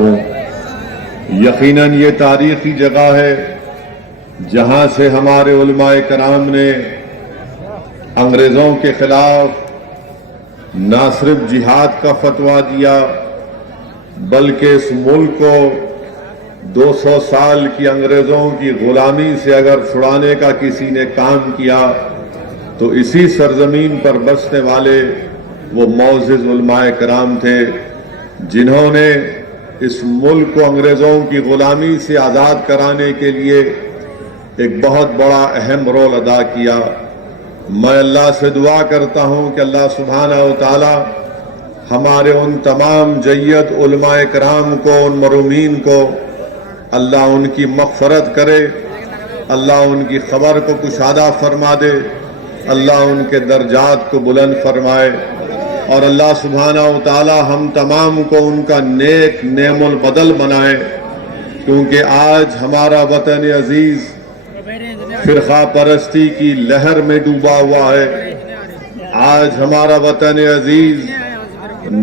وبرکاتہ۔ یقیناً یہ تاریخی جگہ ہے جہاں سے ہمارے علماء کرام نے انگریزوں کے خلاف نہ صرف جہاد کا فتویٰ دیا بلکہ اس ملک کو 200 سال کی انگریزوں کی غلامی سے اگر چھڑانے کا کسی نے کام کیا تو اسی سرزمین پر بسنے والے وہ معزز علماء کرام تھے جنہوں نے اس ملک کو انگریزوں کی غلامی سے آزاد کرانے کے لیے ایک بہت بڑا اہم رول ادا کیا۔ میں اللہ سے دعا کرتا ہوں کہ اللہ سبحانہ و تعالی ہمارے ان تمام جید علماء کرام کو، ان مرحومین کو اللہ ان کی مغفرت کرے، اللہ ان کی خبر کو کشادہ فرما دے، اللہ ان کے درجات کو بلند فرمائے، اور اللہ سبحانہ و تعالی ہم تمام کو ان کا نیک نعم البدل بنائے، کیونکہ آج ہمارا وطن عزیز فرقہ پرستی کی لہر میں ڈوبا ہوا ہے۔ آج ہمارا وطن عزیز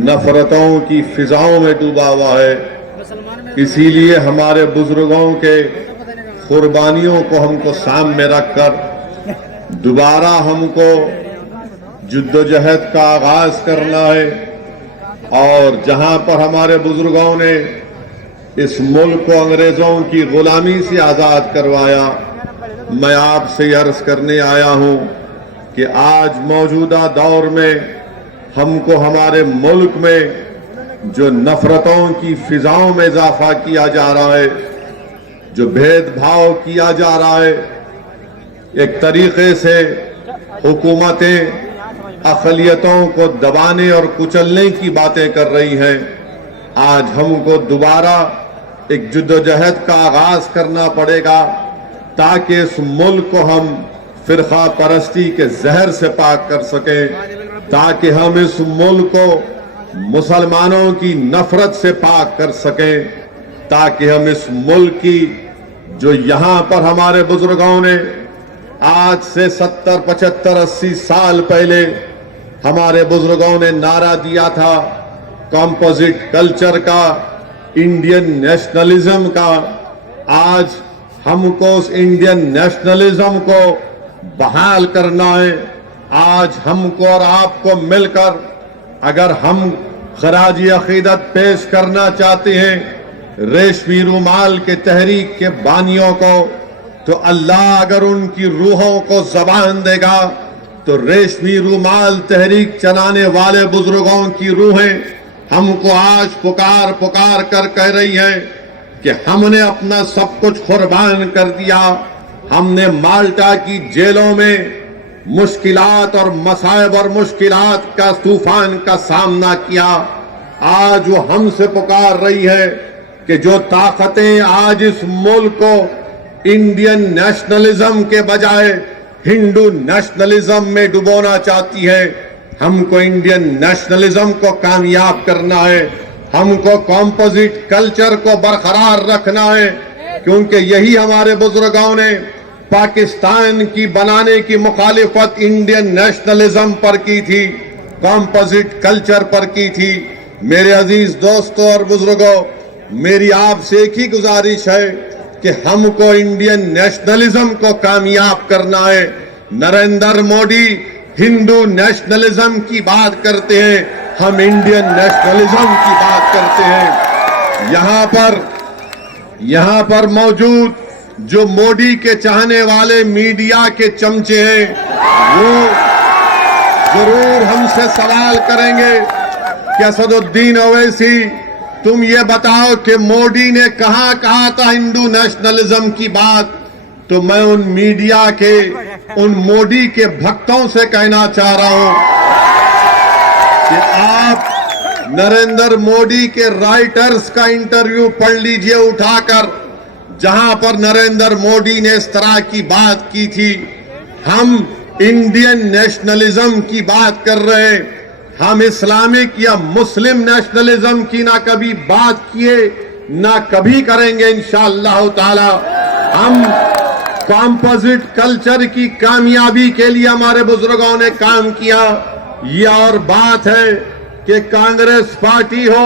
نفرتوں کی فضاؤں میں ڈوبا ہوا ہے۔ اسی لیے ہمارے بزرگوں کے قربانیوں کو ہم کو سامنے رکھ کر دوبارہ ہم کو جدوجہد کا آغاز کرنا ہے، اور جہاں پر ہمارے بزرگوں نے اس ملک کو انگریزوں کی غلامی سے آزاد کروایا، میں آپ سے عرض کرنے آیا ہوں کہ آج موجودہ دور میں ہم کو ہمارے ملک میں جو نفرتوں کی فضاؤں میں اضافہ کیا جا رہا ہے، جو بھید بھاؤ کیا جا رہا ہے، ایک طریقے سے حکومتیں اقلیتوں کو دبانے اور کچلنے کی باتیں کر رہی ہیں۔ آج ہم کو دوبارہ ایک جدوجہد کا آغاز کرنا پڑے گا تاکہ اس ملک کو ہم فرقہ پرستی کے زہر سے پاک کر سکیں، تاکہ ہم اس ملک کو مسلمانوں کی نفرت سے پاک کر سکیں، تاکہ ہم اس ملک کی جو یہاں پر ہمارے بزرگوں نے آج سے 70 75 80 سال پہلے ہمارے بزرگوں نے نعرہ دیا تھا کمپوزٹ کلچر کا، انڈین نیشنلزم کا، آج ہم کو اس انڈین نیشنلزم کو بحال کرنا ہے۔ آج ہم کو اور آپ کو مل کر اگر ہم خراج عقیدت پیش کرنا چاہتے ہیں ریشمی رومال کے تحریک کے بانیوں کو، تو اللہ اگر ان کی روحوں کو زبان دے گا تو ریشمی رومال تحریک چلانے والے بزرگوں کی روحیں ہم کو آج پکار پکار کر کہہ رہی ہیں کہ ہم نے اپنا سب کچھ قربان کر دیا، ہم نے مالٹا کی جیلوں میں مشکلات اور مصائب اور مشکلات کا طوفان کا سامنا کیا، آج وہ ہم سے پکار رہی ہے کہ جو طاقتیں آج اس ملک کو انڈین نیشنلزم کے بجائے ہندو نیشنلزم میں ڈبونا چاہتی ہے، ہم کو انڈین نیشنلزم کو کامیاب کرنا ہے، ہم کو کمپوزٹ کلچر کو برقرار رکھنا ہے، کیونکہ یہی ہمارے بزرگوں نے پاکستان کی بنانے کی مخالفت انڈین نیشنلزم پر کی تھی، کمپوزٹ کلچر پر کی تھی۔ میرے عزیز دوستوں اور بزرگوں، میری آپ سے ایک ہی گزارش ہے کہ ہم کو انڈین نیشنلزم کو کامیاب کرنا ہے۔ نریندر مودی ہندو نیشنلزم کی بات کرتے ہیں، ہم انڈین نیشنلزم کی بات کرتے ہیں۔ یہاں پر موجود جو مودی کے چاہنے والے میڈیا کے چمچے ہیں وہ ضرور ہم سے سوال کریں گے کہ اسد الدین اویسی تم یہ بتاؤ کہ مودی نے کہاں کہا تھا ہندو نیشنلزم کی بات؟ تو میں ان میڈیا کے ان مودی کے بھکتوں سے کہنا چاہ رہا ہوں کہ آپ نریندر مودی کے رائٹرز کا انٹرویو پڑھ لیجئے اٹھا کر، جہاں پر نریندر مودی نے اس طرح کی بات کی تھی۔ ہم انڈین نیشنلزم کی بات کر رہے ہیں، ہم اسلامک یا مسلم نیشنلزم کی نہ کبھی بات کیے نہ کبھی کریں گے انشاءاللہ تعالی۔ ہم کمپوزٹ کلچر کی کامیابی کے لیے ہمارے بزرگوں نے کام کیا۔ یہ اور بات ہے کہ کانگریس پارٹی ہو،